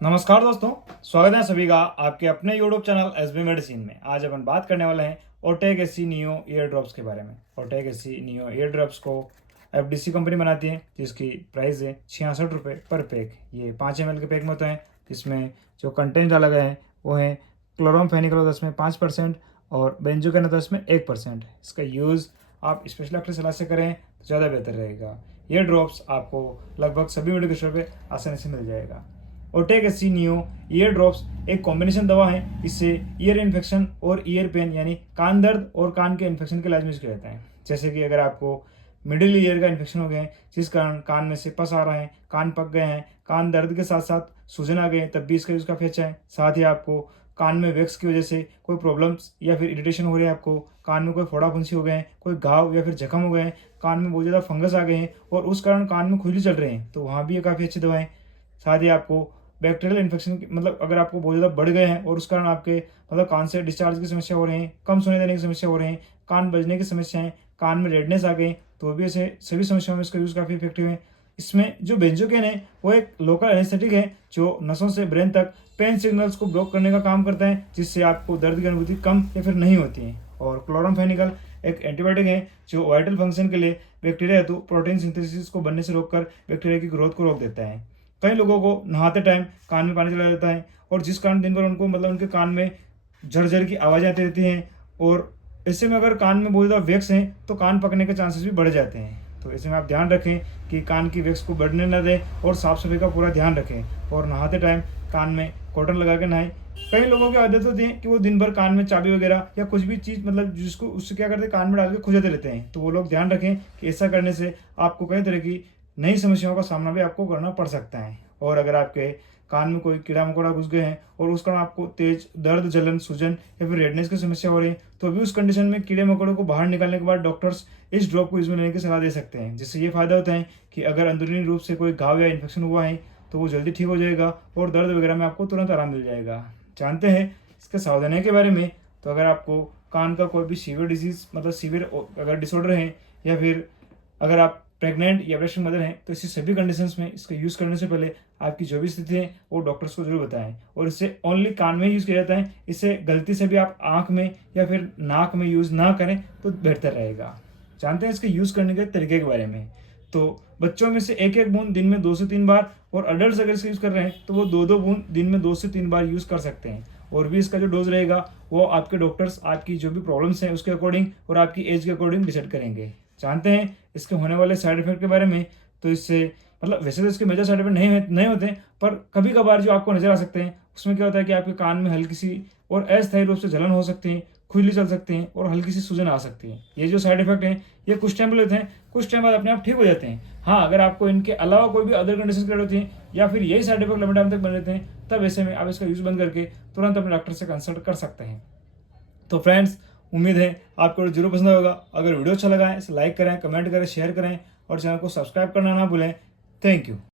नमस्कार दोस्तों, स्वागत है सभी का आपके अपने यूट्यूब चैनल एसबी मेडिसिन में। आज अपन बात करने वाले हैं OTEC AC neo ear drops के बारे में। OTEC AC neo ear drops को एफडीसी कंपनी बनाती है, जिसकी प्राइस है 66 रुपये पर पैक। ये 5 ml के पैक में होते हैं। इसमें जो कंटेंट डाला गया है वो है क्लोरामफेनिकोल में 5% और बेंजोकेनाजोल में 1%। इसका यूज़ आप स्पेशल डॉक्टर सलाह से करें तो ज़्यादा बेहतर रहेगा। ये ड्रॉप्स आपको लगभग सभी मेडिकल स्टोर पर आसानी से मिल जाएगा। OTEC AC neo ear drops एक कॉम्बिनेशन दवा है। इससे ईयर इन्फेक्शन और ईयर पेन यानी कान दर्द और कान के इन्फेक्शन के इलाज में किया जाता है। जैसे कि अगर आपको मिडिल ईयर का इन्फेक्शन हो गया है, जिस कारण कान में से पस आ रहा है, कान पक गए हैं, कान दर्द के साथ साथ सूजन आ गए, तब भी इसका यूज़ काफ़ी अच्छा है। साथ ही आपको कान में वैक्स की वजह से कोई प्रॉब्लम्स या फिर इरिटेशन हो रही है, आपको कान में कोई फोड़ा फुंसी हो गए हैं, कोई घाव या फिर जख्म हो गए हैं, कान में बहुत ज़्यादा फंगस आ गए हैं और उस कारण कान में खुजली चल रहे हैं, तो वहाँ भी ये काफ़ी अच्छी दवा है। साथ ही आपको बैक्टीरियल इन्फेक्शन मतलब अगर आपको बहुत ज़्यादा बढ़ गए हैं और उस कारण आपके मतलब कान से डिस्चार्ज की समस्या हो रही है, कम सुनाई देने की समस्या हो रही है, कान बजने की समस्या है, कान में रेडनेस आ गई, तो भी ऐसे सभी समस्याओं में इसका यूज़ काफ़ी इफेक्टिव है। इसमें जो बेंजोकेन है वो एक लोकल एनेस्थेटिक है जो नसों से ब्रेन तक पेन सिग्नल्स को ब्लॉक करने का काम करता है, जिससे आपको दर्द की अनुभूति कम या फिर नहीं होती है। और क्लोरामफेनिकल एक एंटीबायोटिक है जो वाइटल फंक्शन के लिए बैक्टीरिया हेतु प्रोटीन सिंथेसिस को बनने से रोककर बैक्टीरिया की ग्रोथ को रोक देता है। कई लोगों को नहाते टाइम कान में पानी चला जाता है और जिस कारण दिन भर उनको मतलब उनके कान में झरझर की आवाज़ें आती रहती हैं, और ऐसे में अगर कान में बहुत ज़्यादा वैक्स हैं तो कान पकने के चांसेस भी बढ़ जाते हैं। तो ऐसे में आप ध्यान रखें कि कान की वैक्स को बढ़ने न दें और साफ़ सफाई का पूरा ध्यान रखें और नहाते टाइम कान में कॉटन लगा के नहाएं। कई लोगों की आदत होती है कि वो दिन भर कान में चाबी वगैरह या कुछ भी चीज़ मतलब जिसको उससे क्या करते हैं कान में डाल के खुजाते रहते हैं, तो वो लोग ध्यान रखें कि ऐसा करने से आपको कई तरह की नई समस्याओं का सामना भी आपको करना पड़ सकता है। और अगर आपके कान में कोई कीड़ा मकोड़ा घुस गए हैं और उस कारण आपको तेज दर्द, जलन, सूजन या फिर रेडनेस की समस्या हो रही है, तो भी उस कंडीशन में कीड़े मकोड़ों को बाहर निकालने के बाद डॉक्टर्स इस ड्रॉप को यूज़ में लेने की सलाह दे सकते हैं, जिससे ये फायदा होता है कि अगर अंदरूनी रूप से कोई घाव या इन्फेक्शन हुआ है तो वो जल्दी ठीक हो जाएगा और दर्द वगैरह में आपको तुरंत आराम मिल जाएगा। जानते हैं इसके सावधानियों के बारे में, तो अगर आपको कान का कोई भी सीवियर डिजीज मतलब सीवियर अगर डिसऑर्डर है या फिर अगर आप प्रेग्नेंट या ब्रेस्ट मदर हैं, तो ऐसी सभी कंडीशंस में इसका यूज़ करने से पहले आपकी जो भी स्थिति है वो डॉक्टर्स को जरूर बताएं। और इसे ओनली कान में यूज़ किया जाता है, इसे गलती से भी आप आँख में या फिर नाक में यूज़ ना करें तो बेहतर रहेगा। जानते हैं इसके यूज़ करने के तरीके के बारे में, तो बच्चों में से एक एक बूंद दिन में 2 से 3 बार, और अडल्ट अगर इसका यूज़ कर रहे हैं तो वो 2 बूंद दिन में 2 से 3 बार यूज़ कर सकते हैं। और भी इसका जो डोज रहेगा वो आपके डॉक्टर्स आपकी जो भी प्रॉब्लम्स हैं उसके अकॉर्डिंग और आपकी एज के अकॉर्डिंग डिसाइड करेंगे। जानते हैं इसके होने वाले साइड इफेक्ट के बारे में, तो इससे मतलब वैसे तो इसके मेजर साइड इफेक्ट नहीं होते, पर कभी कभार जो आपको नजर आ सकते हैं उसमें क्या होता है कि आपके कान में हल्की सी और अस्थायी रूप से जलन हो सकती है, खुजली चल सकती है और हल्की सी सूजन आ सकती है। ये जो साइड इफेक्ट हैं ये कुछ टाइम लेते हैं, कुछ टाइम बाद अपने आप ठीक हो जाते हैं। हाँ, अगर आपको इनके अलावा कोई भी अदर कंडीशन क्रिएट होती है या फिर यही साइड इफेक्ट लंबे टाइम तक बने रहते हैं, तब ऐसे में आप इसका यूज़ बंद करके तुरंत अपने डॉक्टर से कंसल्ट कर सकते हैं। तो फ्रेंड्स, उम्मीद है आपको जरूर पसंद होगा। अगर वीडियो अच्छा लगा है इसे लाइक करें, कमेंट करें, शेयर करें और चैनल को सब्सक्राइब करना ना भूलें। Thank you.